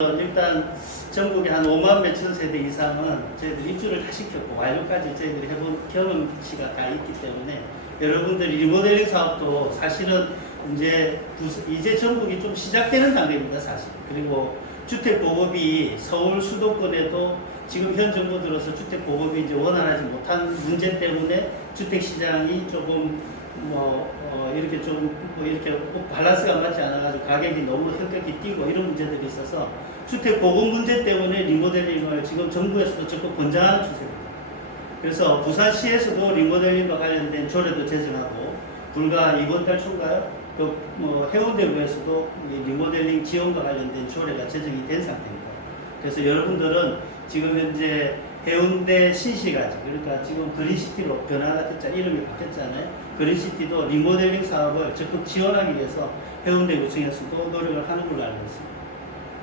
일단 전국에 한 5만 몇천 세대 이상은 저희들이 입주를 다 시켰고 완료까지 저희들이 해본 경험치가 다 있기 때문에 여러분들이 리모델링 사업도 사실은 이제 전국이 좀 시작되는 단계입니다, 사실. 그리고 주택 보급이 서울 수도권에도 지금 현 정부 들어서 주택 보급이 이제 원활하지 못한 문제 때문에 주택 시장이 조금 이렇게 이렇게 밸런스가 맞지 않아가지고 가격이 너무 급격히 뛰고 이런 문제들이 있어서 주택 보급 문제 때문에 리모델링을 지금 정부에서도 적극 권장하는 추세입니다. 그래서 부산시에서도 리모델링과 관련된 조례도 제정하고 불과 이번 달 초인가요? 해운대구에서도 리모델링 지원과 관련된 조례가 제정이 된 상태입니다. 그래서 여러분들은 지금 현재 해운대 신시가지, 그러니까 지금 그린시티로 변화가 됐잖아요. 이름이 바뀌었잖아요. 그린시티도 리모델링 사업을 적극 지원하기 위해서 해운대구청에서도 노력을 하는 걸로 알고 있습니다.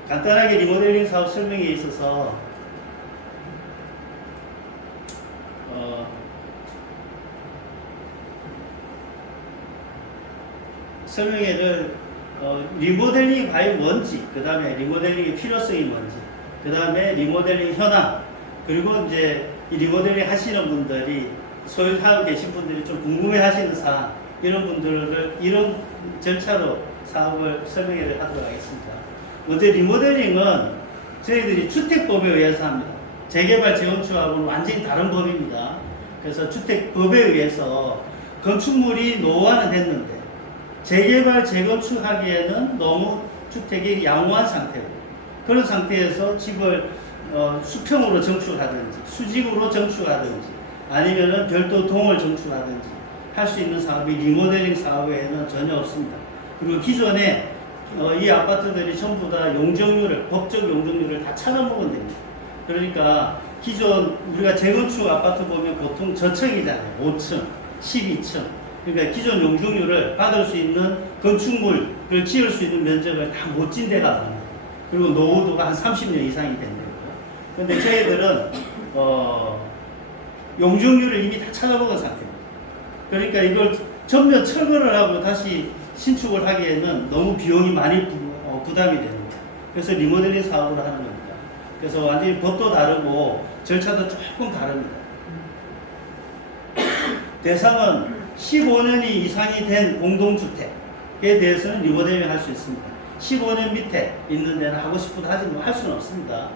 간단하게 리모델링 사업 설명에 있어서 설명회를 리모델링이 과연 뭔지, 그 다음에 리모델링의 필요성이 뭔지, 그 다음에 리모델링 현황, 그리고 이제 이 리모델링 하시는 분들이 소유하고 계신 분들이 좀 궁금해 하시는 사항, 이런 분들을 이런 절차로 사업을 설명회를 하도록 하겠습니다. 먼저 리모델링은 저희들이 주택법에 의해서 합니다. 재개발 재건축하고는 완전히 다른 법입니다. 그래서 주택법에 의해서 건축물이 노후화는 됐는데 재개발 재건축하기에는 너무 주택이 양호한 상태고, 그런 상태에서 집을 수평으로 정축하든지 수직으로 정축하든지 아니면은 별도 동을 정축하든지 할 수 있는 사업이 리모델링 사업에는 전혀 없습니다. 그리고 기존에 이 아파트들이 전부 다 용적률을, 법적 용적률을 다 찾아먹은 됩니다. 그러니까 기존 우리가 재건축 아파트 보면 보통 저층이잖아요. 5층, 12층. 그러니까 기존 용적률을 받을 수 있는 건축물을 지을 수 있는 면적을 다 못 진 데가 많아요. 그리고 노후도가 한 30년 이상이 된대요. 근데 저희들은 용적률을 이미 다 찾아먹은 상태입니다. 그러니까 이걸 전면 철거를 하고 다시 신축을 하기에는 너무 비용이 많이 부담이 됩니다. 그래서 리모델링 사업을 하는 겁니다. 그래서 완전히 법도 다르고 절차도 조금 다릅니다. 대상은 15년이 이상이 된 공동주택에 대해서는 리모델링 할 수 있습니다. 15년 밑에 있는 데는 하고 싶어도 할 수는 없습니다.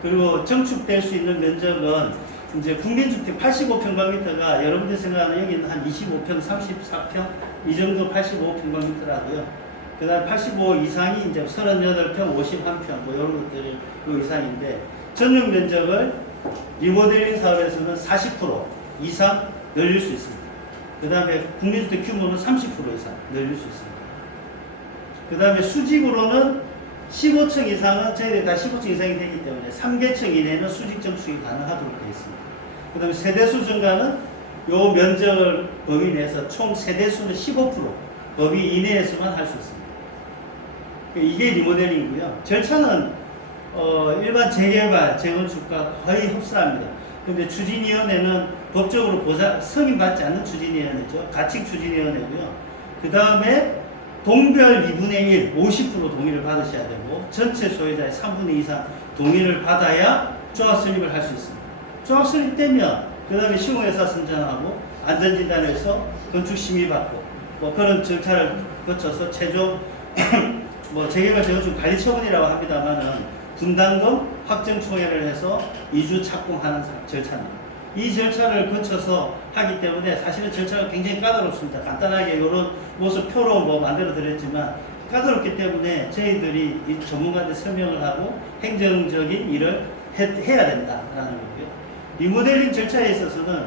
그리고 정축될 수 있는 면적은 이제 국민주택 85평방미터가 여러분들 생각하는 여기는 한 25평, 34평 이 정도 85평방미터라고요. 그 다음에 85 이상이 이제 38평, 51평 뭐 이런 것들이 그 이상인데 전용 면적을 리모델링 사업에서는 40% 이상 늘릴 수 있습니다. 그 다음에 국민주택 규모는 30% 이상 늘릴 수 있습니다. 그 다음에 수직으로는 15층 이상은 저희들이 다 15층 이상이 되기 때문에 3개층 이내는 수직 정축이 가능하도록 되어 있습니다. 그 다음에 세대수 증가는 요 면적을 범위 내에서 총 세대수는 15% 범위 이내에서만 할 수 있습니다. 이게 리모델링이고요. 절차는 일반 재개발, 재건축과 거의 흡사합니다. 근데 추진위원회는 법적으로 승인받지 않는 추진위원회죠. 가칭 추진위원회고요. 그 다음에 동별 2분의 1, 50% 동의를 받으셔야 되고 전체 소유자의 3분의 2 이상 동의를 받아야 조합 설립을 할 수 있습니다. 조합 설립되면 그 다음에 시공회사 선정하고 안전진단에서 건축심의 받고 뭐 그런 절차를 거쳐서 최종 재개발 재건축 관리처분이라고 합니다만은 분담금 확정총회를 해서 2주 착공하는 절차입니다. 이 절차를 거쳐서 하기 때문에 사실은 절차가 굉장히 까다롭습니다. 간단하게 이런 모습 표로 만들어 드렸지만 까다롭기 때문에 저희들이 이 전문가한테 설명을 하고 행정적인 일을 해야 된다라는 거고요. 리모델링 절차에 있어서는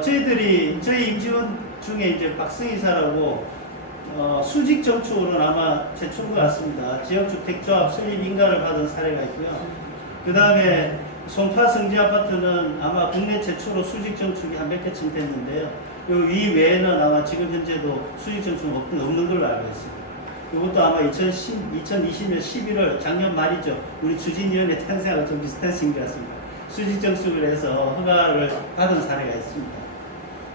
저희 임직원 중에 이제 박승희사라고 수직 정축으로는 아마 제출인 것 같습니다. 지역주택조합 설립 인가를 받은 사례가 있고요. 그 다음에 송파 성지 아파트는 아마 국내 최초로 수직 정축이 한 100개쯤 됐는데요. 이 외에는 아마 지금 현재도 수직 정축은 없는 걸로 알고 있습니다. 이것도 아마 2020년 11월 작년 말이죠. 우리 추진위원회 탄생하고 좀 비슷한 시기 같습니다. 수직 정축을 해서 허가를 받은 사례가 있습니다.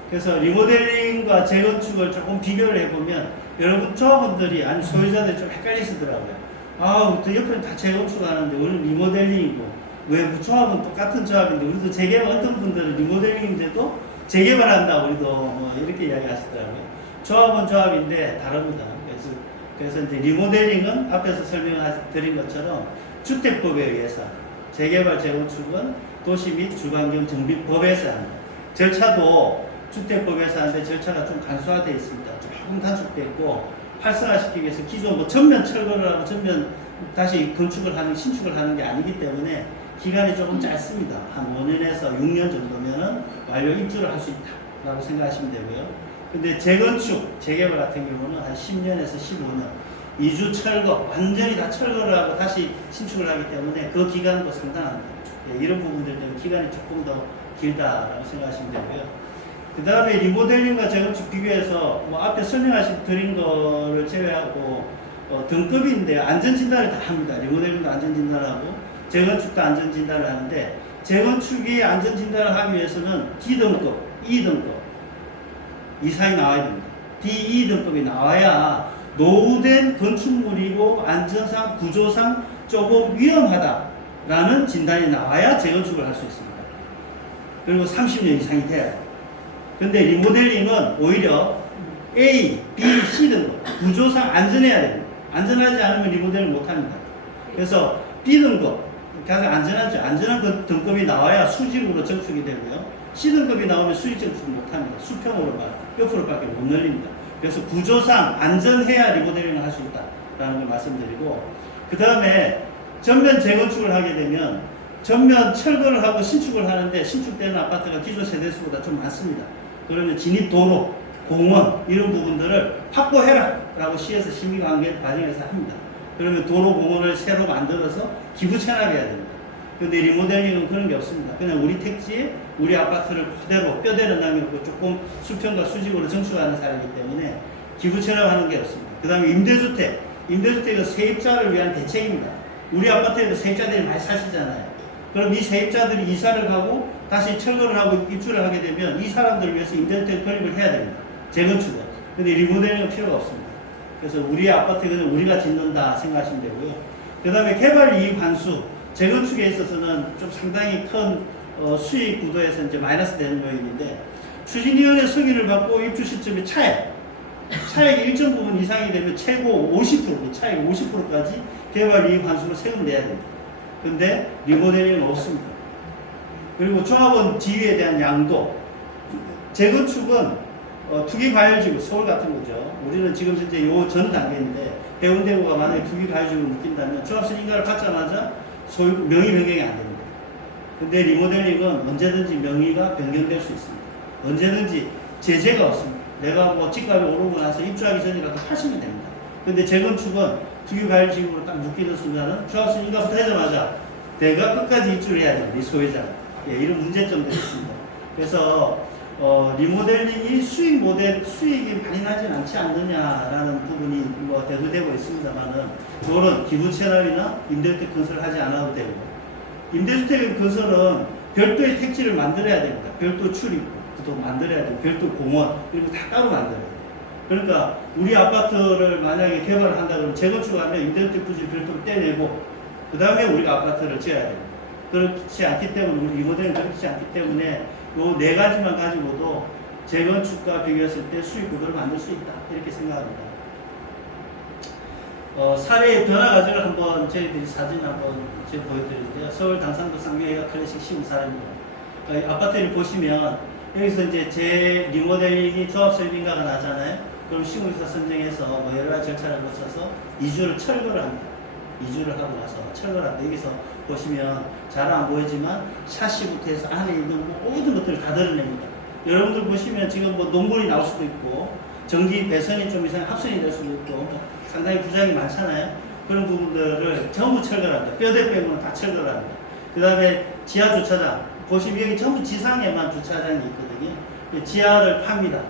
그래서 리모델링과 재건축을 조금 비교를 해보면 여러분 조합원들이 아니 소유자들이 좀 헷갈리시더라고요. 또 옆에는 다 재건축하는데 우리는 리모델링이고 왜 조합은 똑같은 조합인데 우리도 재개발 어떤 분들은 리모델링인데도 재개발한다 우리도 뭐 이렇게 이야기하시더라고요. 조합은 조합인데 다릅니다. 그래서 이제 리모델링은 앞에서 설명드린 것처럼 주택법에 의해서 재개발 재건축은 도시 및 주거환경 정비법에서 합니다. 절차도 주택법에서 하는데 절차가 좀 간소화되어 있습니다. 조금 단축되어 있고 활성화시키기 위해서 기존 뭐 전면 철거를 하고 전면 다시 건축을 하는 신축을 하는 게 아니기 때문에 기간이 조금 짧습니다. 한 5년에서 6년 정도면은 완료 입주를 할 수 있다라고 생각하시면 되고요. 근데 재건축, 재개발 같은 경우는 한 10년에서 15년, 2주 철거, 완전히 다 철거를 하고 다시 신축을 하기 때문에 그 기간도 상당합니다. 예, 이런 부분들 때문에 기간이 조금 더 길다라고 생각하시면 되고요. 그 다음에 리모델링과 재건축 비교해서 뭐 앞에 드린 거를 제외하고 등급인데 안전진단을 다 합니다. 리모델링도 안전진단을 하고 재건축도 안전진단을 하는데 재건축이 안전진단을 하기 위해서는 D등급, E등급 이상이 나와야 됩니다. D, E등급이 나와야 노후된 건축물이고 안전상, 구조상 조금 위험하다라는 진단이 나와야 재건축을 할 수 있습니다. 그리고 30년 이상이 돼야 돼요. 근데 리모델링은 오히려 A, B, C 등급 구조상 안전해야 됩니다. 안전하지 않으면 리모델을 못합니다. 그래서 B등급 가장 안전한 등급이 나와야 수직으로 정축이 되고요. C등급이 나오면 수직 정축 못합니다. 수평으로만 옆으로밖에 못 늘립니다. 그래서 구조상 안전해야 리모델링을 할 수 있다라는 걸 말씀드리고, 그 다음에 전면 재건축을 하게 되면 전면 철거를 하고 신축을 하는데 신축되는 아파트가 기존 세대수보다 좀 많습니다. 그러면 진입 도로, 공원 이런 부분들을 확보해라 라고 시에서 심의관계 과정에서 합니다. 그러면 도로, 공원을 새로 만들어서 기부 체납해야 됩니다. 근데 리모델링은 그런 게 없습니다. 그냥 우리 택지에 우리 아파트를 그대로 뼈대를 남겨놓고 조금 수평과 수직으로 정축하는 사례이기 때문에 기부 체납하는 게 없습니다. 그 다음에 임대주택은 세입자를 위한 대책입니다. 우리 아파트에도 세입자들이 많이 사시잖아요. 그럼 이 세입자들이 이사를 가고 다시 철거를 하고 입주를 하게 되면 이 사람들을 위해서 임대주택 건립을 해야 됩니다. 재건축은. 근데 리모델링은 필요가 없습니다. 그래서 우리 아파트는 우리가 짓는다 생각하시면 되고요. 그 다음에 개발 이익 환수, 재건축에 있어서는 좀 상당히 큰 수익 구도에서 이제 마이너스 되는 요인인데, 추진위원회 승인을 받고 입주 시점의 차액 일정 부분 이상이 되면 최고 50%, 차액 50%까지 개발 이익 환수로 세금을 내야 됩니다. 근데 리모델링은 없습니다. 그리고 종합원 지위에 대한 양도, 재건축은 투기과열지구, 서울 같은 거죠. 우리는 지금 현재 요 전 단계인데 해운대구가 만약에 투기과열지구를 묶인다면 종합선 인가를 받자마자 소유 명의 변경이 안 됩니다. 근데 리모델링은 언제든지 명의가 변경될 수 있습니다. 언제든지 제재가 없습니다. 내가 뭐 집값이 오르고 나서 입주하기 전이라도 하시면 됩니다. 근데 재건축은 투기과열지구로 딱 묶이는 순간은 종합선 인가부터 하자마자 내가 끝까지 입주를 해야 됩니다. 이 소유자가. 예, 이런 문제점들이 있습니다. 그래서 리모델링이 수익이 많이 나진 않지 않느냐라는 부분이 뭐 대두되고 있습니다만은, 그거는 기부 채널이나 임대주택 건설을 하지 않아도 되고, 임대주택 건설은 별도의 택지를 만들어야 됩니다. 별도 출입구도 만들어야 되고, 별도 공원, 이런 거 다 따로 만들어야 돼요. 그러니까 우리 아파트를 만약에 개발을 한다 그러면 재건축하면 임대주택 부지 별도로 떼내고, 그 다음에 우리가 아파트를 지어야 됩니다. 그렇지 않기 때문에, 우리 리모델링 그렇지 않기 때문에 요 네 가지만 가지고도 재건축과 비교했을 때 수익 구도를 만들 수 있다, 이렇게 생각합니다. 사례의 변화 과정을 한번 저희들이 사진 한번 보여드리는데요. 서울 당산구 쌍용회가 클래식 시공 사례입니다. 아파트를 보시면 여기서 이제 재 리모델링이 조합 설비인가가 나잖아요. 그럼 시공사 선정해서 뭐 여러 가지 절차를 거쳐서 2주를 철거를 합니다. 2주를 하고 나서 철거를 합니다. 여기서 보시면 잘 안 보이지만 샤시부터 해서 안에 있는 모든 것들을 다 드러냅니다. 여러분들 보시면 지금 뭐 논문이 나올 수도 있고 전기 배선이 좀 이상 합선이 될 수도 있고 상당히 부작용이 많잖아요. 그런 부분들을 전부 철거를 합니다. 뼈대 빼고는 다 철거를 합니다. 그 다음에 지하 주차장 보시면 여기 전부 지상에만 주차장이 있거든요. 지하를 팝니다.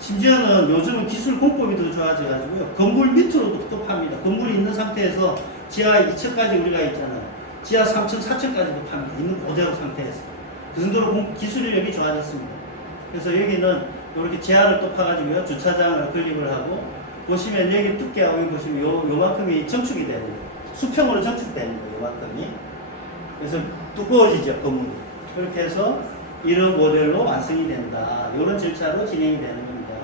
심지어는 요즘은 기술 공법이 더 좋아져가지고요. 건물 밑으로도 또 팝니다. 건물이 있는 상태에서 지하 2층까지 우리가 있잖아요. 지하 3층, 4층까지도 팝니다. 있는 그대로 상태에서. 그 정도로 기술력이 좋아졌습니다. 그래서 여기는 이렇게 지하를 또 파가지고요. 주차장을 건립을 하고, 보시면 여기 두께하고 여기 보시면 요만큼이 정축이 되는 거예요. 수평으로 정축되는 거예요. 요만큼이. 그래서 두꺼워지죠, 건물이. 그렇게 해서 이런 모델로 완성이 된다. 이런 절차로 진행이 되는 겁니다.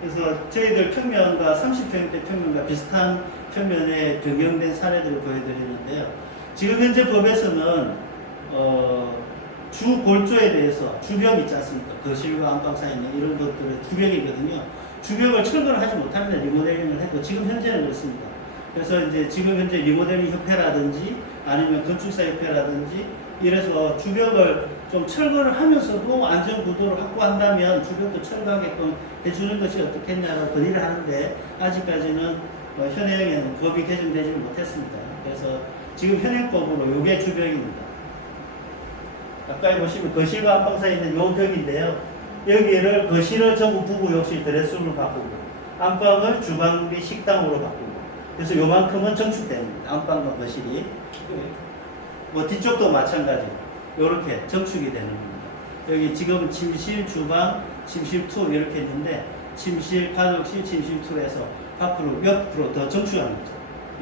그래서 저희들 평면과 30평대 평면과 비슷한 평면에 변경된 사례들을 보여드리는데요. 지금 현재 법에서는 주 골조에 대해서 주벽 있지 않습니까? 거실과 안방 사이에 있는 이런 것들은 주벽이거든요. 주벽을 철거를 하지 못합니다. 리모델링을 해도 지금 현재는 그렇습니다. 그래서 이제 지금 현재 리모델링 협회라든지 아니면 건축사 협회라든지 이래서 주벽을 좀 철거를 하면서도 안전 구도를 확보한다면 주벽도 철거하게끔 해주는 것이 어떻겠냐고 건의를 하는데 아직까지는 현행에는 법이 개정되지 못했습니다. 그래서 지금 현행법으로 이게 주벽입니다. 가까이 보시면 거실과 안방 사이에 있는 요 벽인데요. 여기를 거실을 전부 부부 욕실 드레스룸으로 바꾸고 안방을 주방비 식당으로 바꾸고 그래서 요만큼은 정축됩니다. 안방과 거실이. 뭐 뒤쪽도 마찬가지. 요렇게 정축이 되는 겁니다. 여기 지금 침실, 주방, 침실 2 이렇게 있는데 침실, 가족실, 침실 2에서 밖으로 옆으로 더 정축하는 거죠.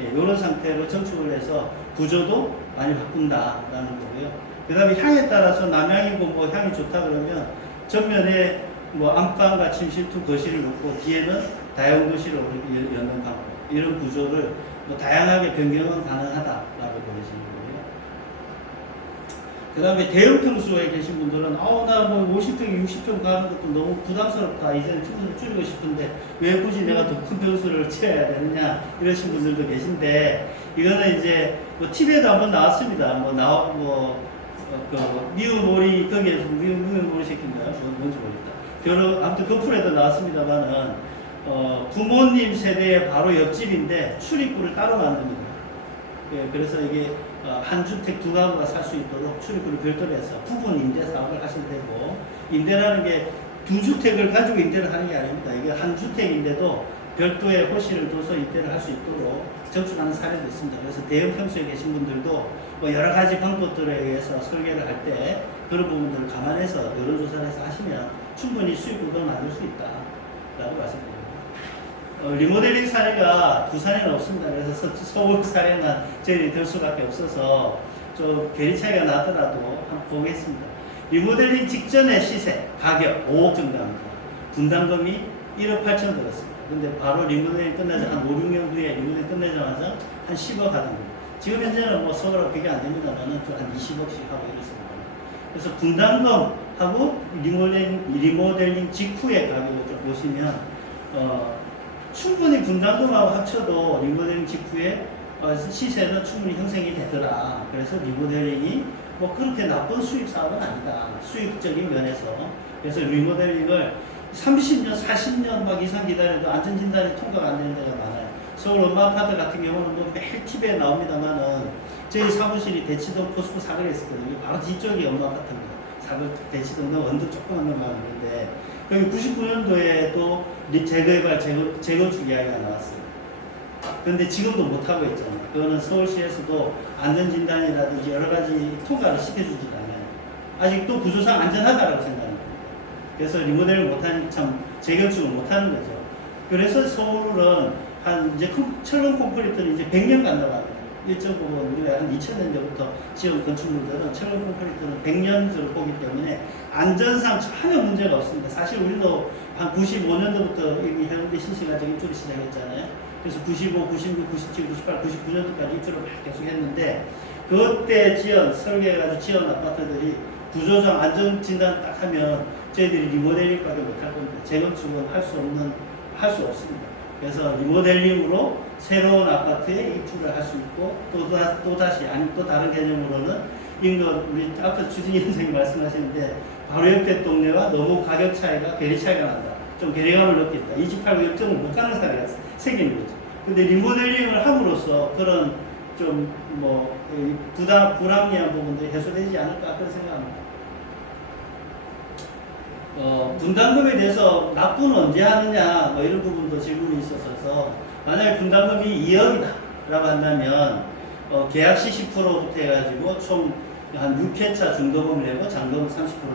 예, 요런 상태로 정축을 해서 구조도 많이 바꾼다라는 거고요. 그 다음에 향에 따라서 남향이고 뭐 향이 좋다 그러면 전면에 뭐 안방과 침실 2 거실을 놓고 뒤에는 다용도실을 여는 방법 이런 구조를 뭐 다양하게 변경은 가능하다라고 보여지는 거예요. 그 다음에 대형 평수에 계신 분들은 나 뭐 50평, 60평 가는 것도 너무 부담스럽다. 이제는 평수를 줄이고 싶은데 왜 굳이 내가 더 큰 평수를 채워야 되느냐 이러신 분들도 계신데 이거는 이제 뭐 TV에도 한번 나왔습니다. 그 미우모리 거기에서 미우모리 새끼인가요? 뭔지 모르겠다. 아무튼 그 프로에도 나왔습니다만은 부모님 세대의 바로 옆집인데 출입구를 따로 만듭니다. 예, 그래서 이게 한 주택 두 가구가 살 수 있도록 출입구를 별도로 해서 부분 임대 사업을 하시면 되고 임대라는 게 두 주택을 가지고 임대를 하는 게 아닙니다. 이게 한 주택인데도 별도의 호실을 둬서 임대를 할 수 있도록 정축하는 사례도 있습니다. 그래서 대형 평수에 계신 분들도 뭐 여러 가지 방법들에 의해서 설계를 할 때 그런 부분들을 감안해서 여론조사를 해서 하시면 충분히 수익을 만들 수 있다라고 말씀드립니다. 리모델링 사례가 부산에는 없습니다. 그래서 서울 사례만 저희들이 들 수밖에 없어서 좀 괴리 차이가 나더라도 한번 보겠습니다. 리모델링 직전의 시세, 가격 5억 정도 합니다. 분담금이 1억 8천 들었습니다. 근데 바로 리모델링 끝나자 한 5, 6년 후에 리모델링 끝나자마자 한 10억 하던데 지금 현재는 뭐 서울하고 비교 안 됩니다만은 한 20억씩 하고 이렇습니다. 그래서 분담금하고 리모델링 직후의 가격을 좀 보시면 충분히 분담금하고 합쳐도 리모델링 직후에 시세는 충분히 형성이 되더라. 그래서 리모델링이 뭐 그렇게 나쁜 수익 사업은 아니다. 수익적인 면에서. 그래서 리모델링을 30년, 40년 막 이상 기다려도 안전진단이 통과가 안 되는 데가 많아요. 서울 엄마 아파트 같은 경우는 뭐 매일 TV에 나옵니다만은 저희 사무실이 대치동 포스코 사거리에 있었거든요. 바로 뒤쪽이 엄마 아파트입니다. 사거리 대치동은 언덕 조그만 데만 있는데 거기 99년도에 또 재개발, 재건축 이야기가 나왔어요. 그런데 지금도 못하고 있잖아요. 그거는 서울시에서도 안전진단이라든지 여러 가지 통과를 시켜주지 않아요. 아직도 구조상 안전하다고 생각합니다. 그래서 리모델을 못하니 참 재건축을 못하는 거죠. 그래서 서울은 이제 철근 콘크리트는 이제 100년 간다고 합니다. 1.5번 우리가 한 2000년대부터 지은 건축물들은 철근 콘크리트는 100년을 보기 때문에 안전상 전혀 문제가 없습니다. 사실 우리도 한 95년도부터 이미 해운대 신시가지고 입주를 시작했잖아요. 그래서 95, 96, 97, 98, 99년도까지 입주를 계속 했는데 그때 설계해가지고 지은 아파트들이 구조상 안전진단 딱 하면 저희들이 리모델링밖에 못할 겁니다. 재건축은 할 수 없습니다. 그래서 리모델링으로 새로운 아파트에 입주를 할 수 있고 또 다른 개념으로는 우리 앞에서 추진희 선생님이 말씀하시는데 바로 옆에 동네와 너무 가격 차이가 괴리 차이가 난다. 좀 괴리감을 느낀다. 이 집 팔고 역정을 못 가는 사례가 생기는 거죠. 근데 리모델링을 함으로써 그런 좀 불합리한 부분들이 해소되지 않을까 그런 생각합니다. 분담금에 대해서 납부는 언제 하느냐 이런 부분도 질문이 있어서 만약에 분담금이 2억이다 라고 한다면 계약 시 10%부터 해가지고 총 한 6회차 중도금을 내고 잔금을 30%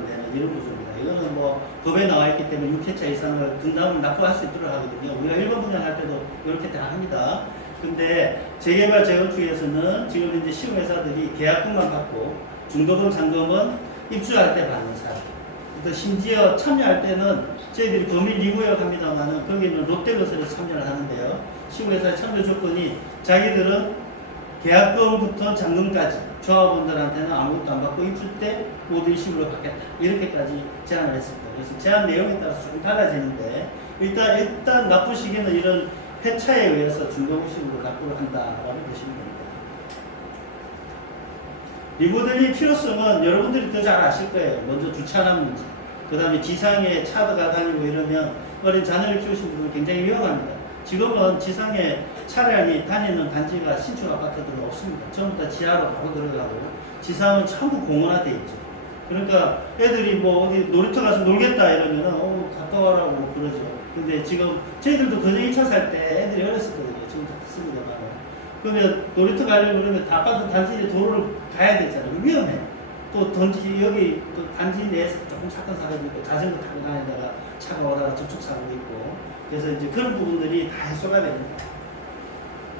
내는 이런 구조입니다. 이거는 뭐 법에 나와 있기 때문에 6회차 이상을 둔담을 납부할 수 있도록 하거든요. 우리가 1번 분양할 때도 이렇게 다 합니다. 근데 재개발 재건축에서는 지금 이제 시공회사들이 계약금만 받고 중도금 잔금은 입주할 때 받는 사람. 또 심지어 참여할 때는 저희들이 범위 리구역 합니다만은 거기는 롯데건설에서 참여를 하는데요. 시공회사 참여 조건이 자기들은 계약금부터 잔금까지 조합원들한테는 아무것도 안 받고 입주 때 모두 일시불로 받겠다. 이렇게까지 제안을 했습니다. 그래서 제안 내용에 따라서 조금 달라지는데 일단 납부 시기는 이런 회차에 의해서 중도금식으로 납부를 한다라고 보시면 됩니다. 리모델링 필요성은 여러분들이 더 잘 아실 거예요. 먼저 주차난 문제, 그 다음에 지상에 차가 다니고 이러면 어린 자녀를 키우신 분들은 굉장히 위험합니다. 지금은 지상에 차량이 다니는 단지가 신축 아파트들은 없습니다. 전부 다 지하로 바로 들어가고 지상은 전부 공원화되어 있죠. 그러니까 애들이 뭐 어디 놀이터 가서 놀겠다 이러면은 갔다 와라고 그러죠. 근데 지금 저희들도 그전 1차 살 때 애들이 어렸었거든요. 지금 다 컸습니다만. 그러면 놀이터 가려고 그러면 아파트 단지 도로를 가야 되잖아요. 위험해. 또 여기 또 단지 내에서 조금 사건 사고도 있고 자전거 타고 다니다가 차가 오다가 접촉 사고도 있고 그래서 이제 그런 부분들이 다 해소가 됩니다.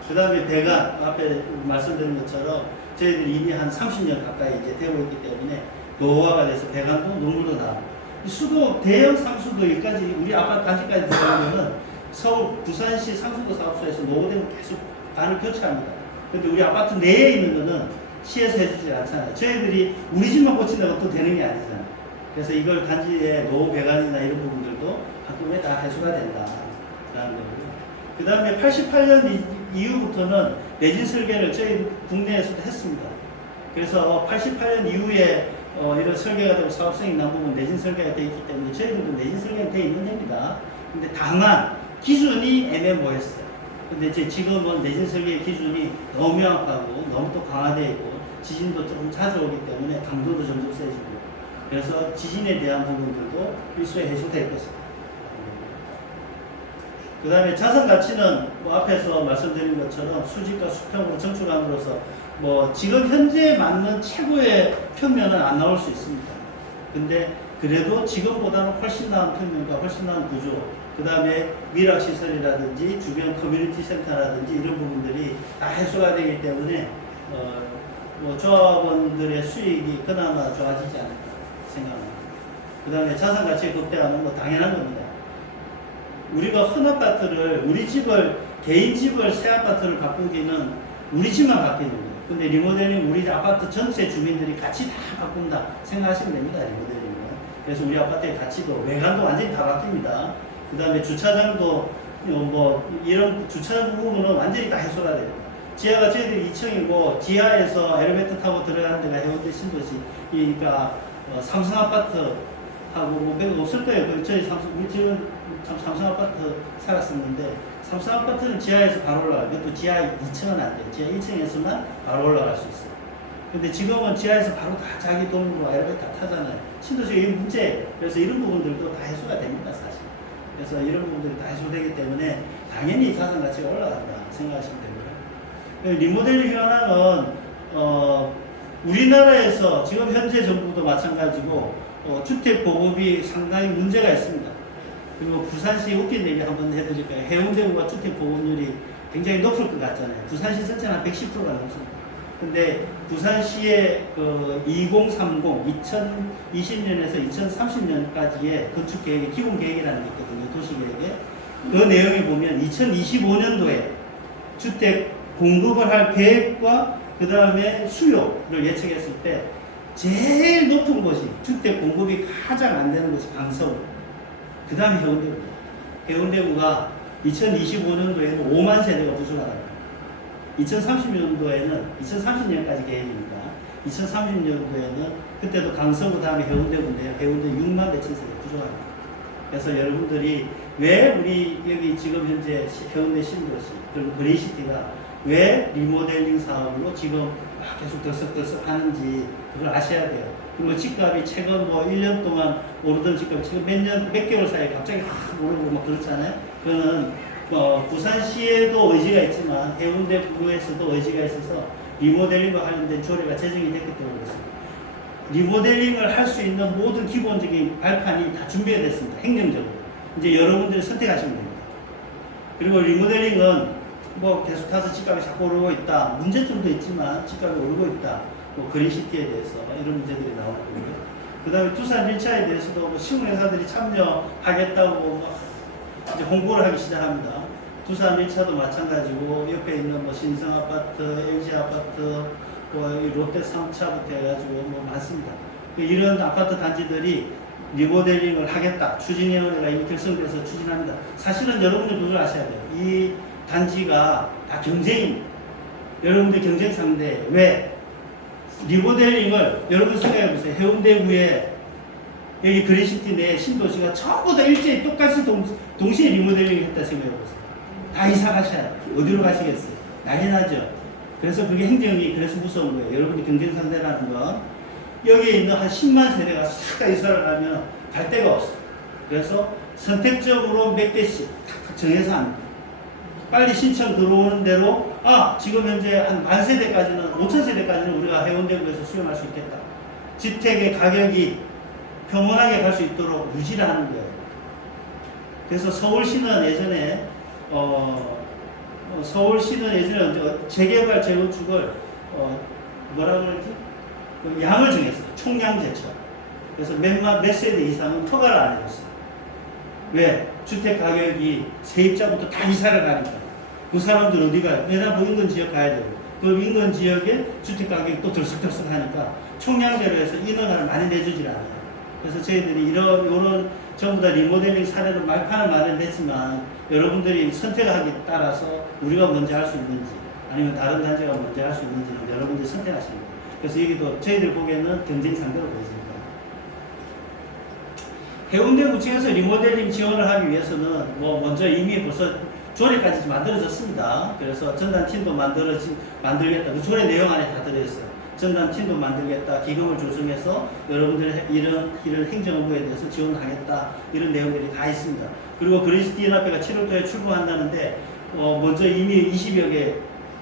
그 다음에 배관 앞에 말씀드린 것처럼 저희들이 이미 한 30년 가까이 이제 되고 있기 때문에 노후화가 돼서 배관도 눈물도 나고 수도 대형 상수도 여기까지 우리 아파트 단지까지 들어가면은 서울 부산시 상수도 사업소에서 노후되면 계속 반을 교체합니다. 근데 우리 아파트 내에 있는 거는 시에서 해주지 않잖아요. 저희들이 우리 집만 고친다고 또 되는 게 아니잖아요. 그래서 이걸 단지의 노후 배관이나 이런 부분들도 가끔에 다 해소가 된다라는 거고요. 그 다음에 88년 이후부터는 내진 설계를 저희 국내에서도 했습니다. 그래서 88년 이후에 이런 설계가 되고 사업성이 난 부분 내진 설계가 되어 있기 때문에 저희들도 내진 설계가 되어 있는 겁니다. 근데 다만 기준이 애매모호했어요. 근데 지금은 내진 설계 기준이 너무 명확하고 너무 또 강화되어 있고 지진도 조금 자주 오기 때문에 강도도 점점 세지고 그래서 지진에 대한 부분들도 일소에 해소될 것이다. 그 다음에 자산 가치는 뭐 앞에서 말씀드린 것처럼 수직과 수평으로 정축함으로써 뭐 지금 현재에 맞는 최고의 평면은 안 나올 수 있습니다. 근데 그래도 지금보다는 훨씬 나은 평면과 훨씬 나은 구조, 그 다음에 미락시설이라든지 주변 커뮤니티 센터라든지 이런 부분들이 다 해소가 되기 때문에 뭐 조합원들의 수익이 그나마 좋아지지 않을까 생각합니다. 그 다음에 자산 가치 극대화는 뭐 당연한 겁니다. 우리가 흔 아파트를 우리 집을 개인 집을 새 아파트를 바꾸기는 우리 집만 바뀌는 거예요. 근데 리모델링 우리 아파트 전체 주민들이 같이 다 바꾼다 생각하시면 됩니다. 리모델링은. 그래서 우리 아파트의 가치도 외관도 완전히 다 바뀝니다. 그 다음에 주차장도 뭐 이런 주차장 부분은 완전히 다 해소가 됩니다. 지하가 저희들이 2층이고 지하에서 엘리베이터 타고 들어가는 데가 해운대 신도시 그러니까 삼성 아파트 하고 뭐 별로 없을 거예요. 저희 우리 집은 참 삼성 아파트 살았었는데 삼성 아파트는 지하에서 바로 올라가요. 그것도 지하 2층은 안 돼요. 지하 1층에서만 바로 올라갈 수 있어요. 근데 지금은 지하에서 바로 다 자기 돈으로 엘리베이터 타잖아요. 신도시가 이게 문제예요. 그래서 이런 부분들도 다 해소가 됩니다, 사실. 그래서 이런 부분들이 다 해소되기 때문에 당연히 자산 가치가 올라간다 생각하시면 됩니다. 리모델링 현황은 우리나라에서 지금 현재 정부도 마찬가지고 주택 보급이 상당히 문제가 있습니다. 그리고 부산시 웃긴 얘기 한번 해드릴까요? 해운대구가 주택 보급률이 굉장히 높을 것 같잖아요. 부산시 전체는 한 110%가 넘습니다. 근데 부산시의 2030, 2020년에서 2030년까지의 건축 계획의 기본 계획이라는 게 있거든요. 도시 계획에. 그 내용에 보면 2025년도에 주택 공급을 할 계획과 그 다음에 수요를 예측했을 때 제일 높은 곳이 주택 공급이 가장 안 되는 것이 강서구. 그 다음에 해운대구입니다. 해운대구가 2025년도에는 5만 세대가 부족하다. 2030년도에는 2030년까지 계획입니다. 2030년도에는 그때도 강서구 다음에 해운대구인데요. 해운대 6만 몇천 세대 부족합니다. 그래서 여러분들이 왜 우리 여기 지금 현재 해운대 신도시 그리고 그레이시티가 왜 리모델링 사업으로 지금 계속 들썩들썩 하는지 그걸 아셔야 돼요. 그리고 집값이 최근 뭐 1년 동안 오르던 집값이 지금 몇 개월 사이에 갑자기 확 오르고 막 그렇잖아요. 그거는 부산시에도 의지가 있지만 해운대구에서도 의지가 있어서 리모델링과 관련된 조례가 제정이 됐기 때문에 그렇습니다. 리모델링을 할 수 있는 모든 기본적인 발판이 다 준비가 됐습니다. 행정적으로. 이제 여러분들이 선택하시면 됩니다. 그리고 리모델링은 뭐 계속 타서 집값이 자꾸 오르고 있다. 문제점도 있지만 집값이 오르고 있다. 뭐 그린시티에 대해서 이런 문제들이 나오는 거고요. 그 다음에 두산 1차에 대해서도 뭐 시공회사들이 참여하겠다고 뭐 이제 홍보를 하기 시작합니다. 두산 1차도 마찬가지고 옆에 있는 뭐 신성아파트, LG아파트, 뭐 롯데 3차부터 해가지고 뭐 많습니다. 이런 아파트 단지들이 리모델링을 하겠다. 추진위원회가 이미 결성돼서 추진합니다. 사실은 여러분들 그걸 아셔야 돼요. 이 단지가 다 경쟁입니다. 여러분들 경쟁 상대. 왜? 리모델링을 여러분 생각해 보세요. 해운대구에 여기 그린시티 내 신도시가 전부 다 일제히 똑같이 동시에 리모델링 했다 생각해 보세요. 다 이사 가셔야 돼요. 어디로 가시겠어요? 난리 나죠. 그래서 그게 행정이 그래서 무서운 거예요. 여러분이 경쟁 상대라는 건 여기에 있는 한 10만 세대가 싹 다 이사를 하면 갈 데가 없어요. 그래서 선택적으로 몇 개씩 탁탁 정해서 합니다. 빨리 신청 들어오는 대로 지금 현재 한 10,000세대까지는 5,000세대까지는 우리가 해운대구에서 수용할 수 있겠다. 주택의 가격이 평온하게 갈 수 있도록 유지를 하는 거예요. 그래서 서울시는 예전에 재개발 재건축을 뭐라 그러지? 양을 정했어요. 총량 제청. 그래서 몇 세대 이상은 허가를 안 해줬어요. 왜? 주택 가격이 세입자부터 다 이사를 가니까. 그 사람들 어디 가요? 내가 뭐 인근 지역 가야 되고. 그 인근 지역에 주택 가격이 또 들썩들썩 하니까 총량제로 해서 인허가를 많이 내주질 않아요. 그래서 저희들이 이런 전부 다 리모델링 사례로 말판을 마련했지만 여러분들이 선택하기에 따라서 우리가 먼저 할 수 있는지 아니면 다른 단지가 먼저 할 수 있는지는 여러분들이 선택하시는 거예요. 그래서 여기도 저희들 보기에는 경쟁 상대로 보여집니다. 해운대구청에서 리모델링 지원을 하기 위해서는 뭐 먼저 이미 벌써 조례까지 만들어졌습니다. 그래서 전담팀도 만들겠다. 그 조례 내용 안에 다 들어있어요. 전담팀도 만들겠다. 기금을 조성해서 여러분들의 이런 행정업무에 대해서 지원하겠다. 이런 내용들이 다 있습니다. 그리고 그린시티 연합회가 7월달에 출범한다는데 먼저 이미 20여 개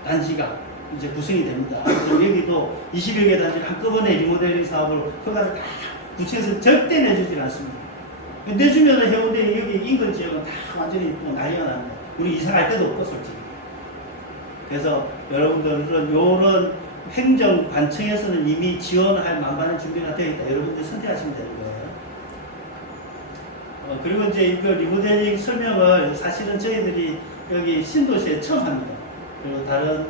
단지가 이제 구성이 됩니다. 여기도 20여 개 단지를 한꺼번에 리모델링 사업을 허가를 다 구청에서 절대 내주질 않습니다. 내주면은 해운대 여기 인근 지역은 다 완전히 또 난리가 납니다. 우리 이사 갈 데도 없고 솔직히. 그래서 여러분들은 요런 행정관청에서는 이미 지원할 만반의 준비가 되어 있다. 여러분들이 선택하시면 되는 거예요. 그리고 이제 이거 리모델링 설명을 사실은 저희들이 여기 신도시에 처음 합니다. 그리고 다른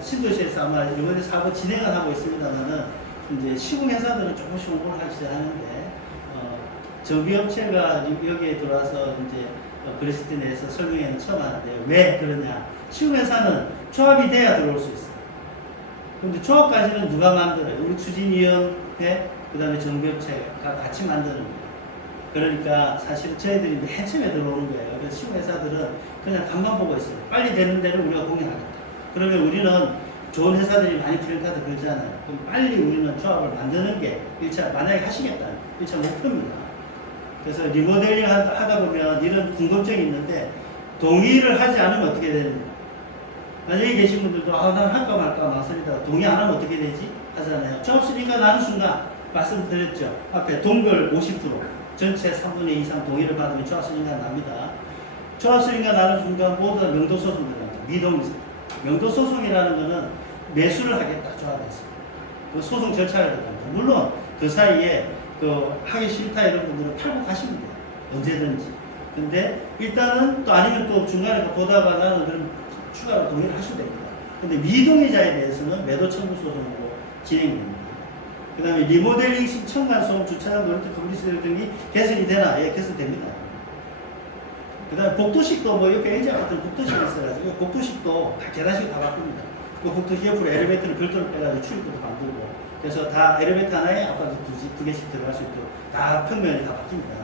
신도시에서 아마 리모델링 사업 진행을 하고 있습니다만은 이제 시공회사들은 조금씩 홍보를 하기 시작하는데 정비업체가 여기에 들어와서 이제 그린시티 내에서 설명회는 처음 하는데요. 왜 그러냐? 시공회사는 조합이 돼야 들어올 수 있어요. 근데 조합까지는 누가 만들어요? 우리 추진위원회, 그 다음에 정비업체가 같이 만드는 거예요. 그러니까 사실 저희들이 맨 처음에 들어오는 거예요. 그래서 시공회사들은 그냥 간만 보고 있어요. 빨리 되는 대로 우리가 공유하겠다. 그러면 우리는 좋은 회사들이 많이 플랜카드 걸잖아요. 그럼 빨리 우리는 조합을 만드는 게 1차, 만약에 하시겠다는 1차 목표입니다. 그래서 리모델링 하다 보면 이런 궁금증이 있는데 동의를 하지 않으면 어떻게 되는지. 만약에 계신 분들도 난 할까 말까 망설이다가 동의 안 하면 어떻게 되지? 하잖아요. 조합 수리가 나는 순간 말씀드렸죠. 앞에 동결 50% 전체 3분의 2 이상 동의를 받으면 조합 수리가 납니다. 조합 수리가 나는 순간 모두 다 명도소송 들어갑니다. 미동의소. 명도소송이라는 거는 매수를 하겠다. 조합에서. 그 소송 절차가 들어갑니다. 물론 그 사이에 하기 싫다 이런 분들은 팔고 가시면 돼요. 언제든지. 근데 일단은 또 아니면 또 중간에 보다가 나는 그럼 추가로 동의를 하셔도 됩니다. 근데 미동의자에 대해서는 매도 청구 소송으로 진행이 됩니다. 그 다음에 리모델링 신청관 소음 주차장 놀이터 커뮤니티 등이 개설이 되나? 예, 개설됩니다. 그 다음에 복도식도 뭐 옆에 LG 같은 복도식이 있어가지고 복도식도 다 계단식 다 바꿉니다. 그 복도식 옆으로 엘리베이터를 별도로 빼가지고 출입구도 만들고 그래서 다 엘리베이터 하나에 아파트 두 개씩 들어갈 수 있도록 다 평면이 다 바뀝니다.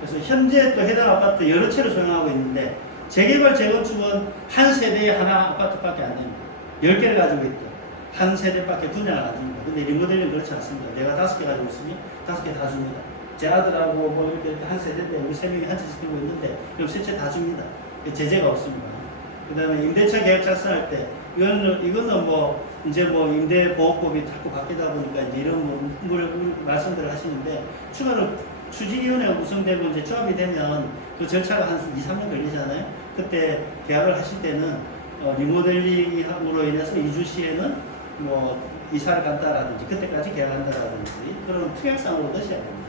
그래서 현재 또 해당 아파트 여러 채를 소유하고 있는데 재개발 재건축은 한 세대에 하나 아파트밖에 안 됩니다. 10개를 가지고 있다. 한 세대밖에 분양을 안 줍니다. 근데 리모델링은 그렇지 않습니다. 내가 5개 가지고 있으니 5개 다 줍니다. 제 아들하고 뭐 이렇게 한 세대인데 우리 3명이 한 채씩 들고 있는데 그럼 3채 다 줍니다. 제재가 없습니다. 그 다음에 임대차 계약 작성할 때 이거는 뭐 이제 뭐 임대보호법이 자꾸 바뀌다 보니까 이제 이런 말씀들을 하시는데 추가로 추진위원회가 구성되고 이제 조합이 되면 그 절차가 한 2, 3년 걸리잖아요. 그때 계약을 하실 때는 리모델링으로 인해서 이주 시에는 뭐 이사를 간다라든지 그때까지 계약한다라든지 그런 특약상으로 넣으셔야 됩니다.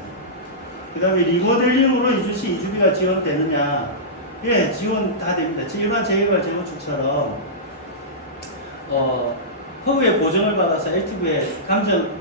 그 다음에 리모델링으로 이주 시 이주비가 지원되느냐? 예, 지원 다 됩니다. 일반 재개발 재건축처럼 허브의 보증을 받아서 LTV의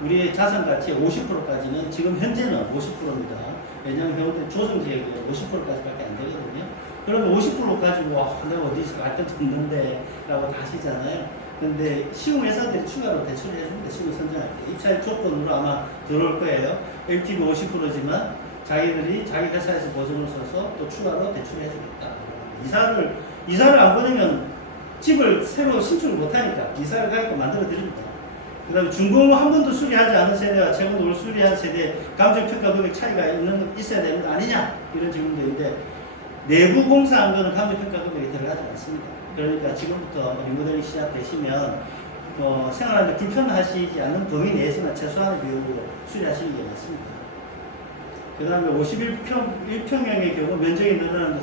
우리의 자산 가치의 50%까지는 지금 현재는 50%입니다. 왜냐하면 해운대 조정지역이 50%까지밖에 안 되거든요. 그러면 50% 가지고 내가 어디서 갈 데도 없는데 라고 다 하시잖아요. 근데 시공회사들이 추가로 대출을 해줍니다. 시공 선정할 때. 입찰 조건으로 아마 들어올 거예요. LTV 50%지만 자기들이 자기 회사에서 보증을 써서 또 추가로 대출을 해주겠다. 이사를 안 보내면 집을 새로 신축을 못하니까 이사를 가니까 만들어 드립니다. 그 다음에 준공을 한 번도 수리하지 않은 세대와 재건도를 수리한 세대 감정평가 금액 차이가 있어야 되는 거 아니냐 이런 질문도 있는데 내부 공사한 거는 감정평가 금액이 들어가지 않습니다. 그러니까 지금부터 리모델링 시작되시면 생활하는데 불편하시지 않는 범위 내에서만 최소한의 비용으로 수리하시는 게 맞습니다. 그 다음에 51평형의 경우 면적이 늘어나는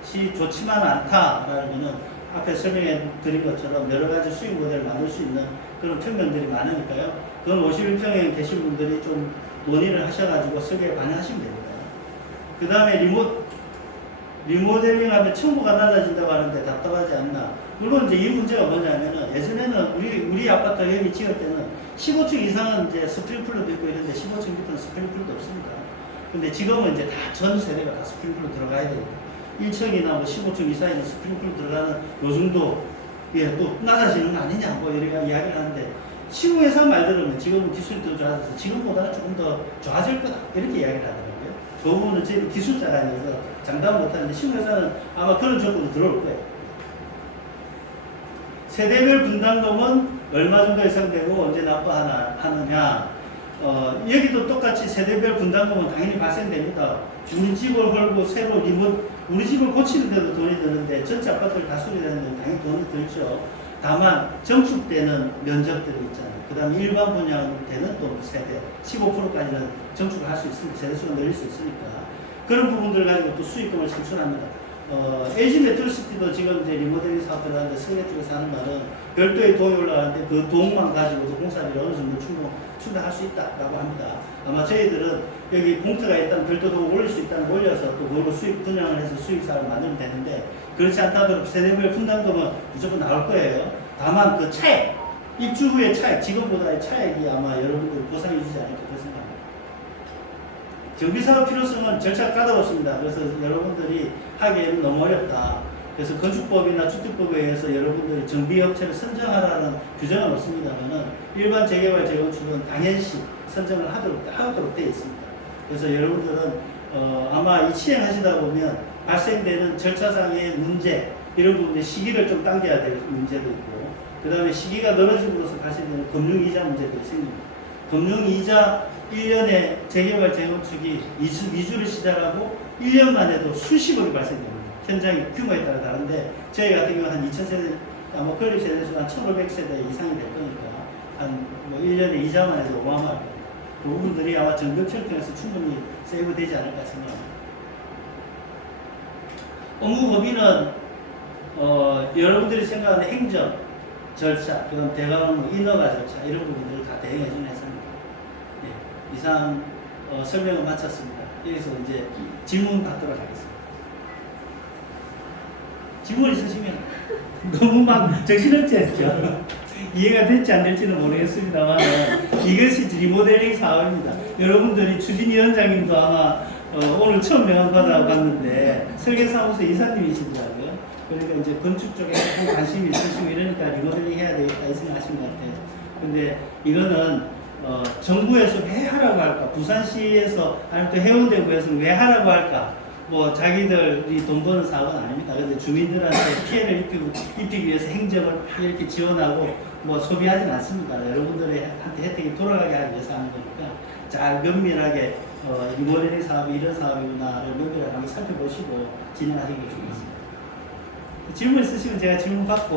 것이 좋지만 않다라는 앞에 설명해 드린 것처럼 여러 가지 수익 모델을 만들 수 있는 그런 평면들이 많으니까요. 그건 51평형 계신 분들이 좀 논의를 하셔가지고 설계에 반영하시면 됩니다. 그 다음에 리모델링 하면 층부가 낮아진다고 하는데 답답하지 않나. 물론 이제 이 문제가 뭐냐면은 예전에는 우리 아파트 여기 지을 때는 15층 이상은 이제 스프링클러도 있고 이런데 15층 밑에는 스프링클러도 없습니다. 근데 지금은 이제 다 전 세대가 다 스프링클러 들어가야 됩니다. 1층이나 뭐 15층 이상에는 스프링클러 들어가는 요즘도 또 낮아지는 거 아니냐 뭐 이렇게 이야기를 하는데 시공회사 말 들으면 지금은 기술이 더 좋아져서 지금보다는 조금 더 좋아질 거다 이렇게 이야기를 하더라고요. 그 부분은 저희 기술자가 아니라서 장담 못하는데 시공회사는 아마 그런 조건으로 들어올 거예요. 세대별 분담금은 얼마 정도 예상되고 언제 납부하느냐. 여기도 똑같이 세대별 분담금은 당연히 발생됩니다. 우리 집을 헐고 새로 우리 집을 고치는데도 돈이 드는데 전체 아파트를 다 수리하는데 당연히 돈이 들죠. 다만 정축되는 면적들이 있잖아요. 그 다음에 일반 분양되는 또 세대 15%까지는 정축을 할 수 있습니다. 세대수가 늘릴 수 있으니까 그런 부분들 가지고 또 수익금을 창출합니다. LG 메트로시티도 지금 이제 리모델링 사업 들어가는데 설계 쪽에서 하는 말은 별도의 돈이 올라가는데 그 돈만 가지고도 공사비를 어느 정도 충당할 수 있다라고 합니다. 아마 저희들은 여기 봉투가 일단 별도도 올릴 수 있다는 걸 올려서 또 그걸로 수익 분양을 해서 수익사를 만들면 되는데 그렇지 않다더라도 세대별 분담금은 무조건 나올 거예요. 다만 그 차액, 입주 후의 차액, 지금보다의 차액이 아마 여러분들 보상해 주지 않을까 생각합니다. 정비사업 필요성은 절차가 까다롭습니다. 그래서 여러분들이 하기에는 너무 어렵다. 그래서 건축법이나 주택법에 의해서 여러분들이 정비업체를 선정하라는 규정은 없습니다만은 일반 재개발 재건축은 당연시 선정을 하도록 되어 있습니다. 그래서 여러분들은 아마 이 시행하시다 보면 발생되는 절차상의 문제 이런 부분에 시기를 좀 당겨야 될 문제도 있고 그 다음에 시기가 늘어짐으로써 사실 금융이자 문제들이 생깁니다. 금융이자 1년에 재개발 재건축이 2주를 시작하고 1년 만에도 수십억이 발생됩니다. 현장의 규모에 따라 다른데 저희 같은 경우는 한 2000세대 아마 건립 세대수가 한 1500세대 이상이 될 거니까 한 뭐 1년에 이자만 해도 어마어마할 겁니다. 그 부분들이 아마 정벽체를 통해서 충분히 세이브 되지 않을까 생각합니다. 업무 범위는 여러분들이 생각하는 행정 절차, 그다음 대가업무 인허가 절차 이런 부분들을 다 대행해주는 회사입니다. 네, 이상 설명을 마쳤습니다. 여기서 이제 질문 받도록 하겠습니다. 질문 있으시면 너무 막 정신없지 않죠? 이해가 될지 안 될지는 모르겠습니다만 이것이 리모델링 사업입니다. 여러분들이 추진위원장님도 아마 오늘 처음 명함 받아봤는데 설계사무소 이사님이시더라고요. 그러니까 이제 건축 쪽에 관심이 있으시고 이러니까 리모델링 해야 되겠다 이 생각하신 것 같아요. 근데 이거는 정부에서 왜 하라고 할까? 부산시에서 아니면 또 해운대구에서 왜 하라고 할까? 뭐 자기들이 돈 버는 사업은 아닙니다. 그런데 주민들한테 피해를 입히기 위해서 행정을 막 이렇게 지원하고 뭐 소비하진 않습니다. 여러분들한테 혜택이 돌아가게 하기 위해서 하는 거니까 잘 면밀하게 리모델링 사업이 이런 사업이구나를 면밀하게 한번 살펴보시고 진행하시는 게 좋겠습니다. 질문 있으시면 제가 질문 받고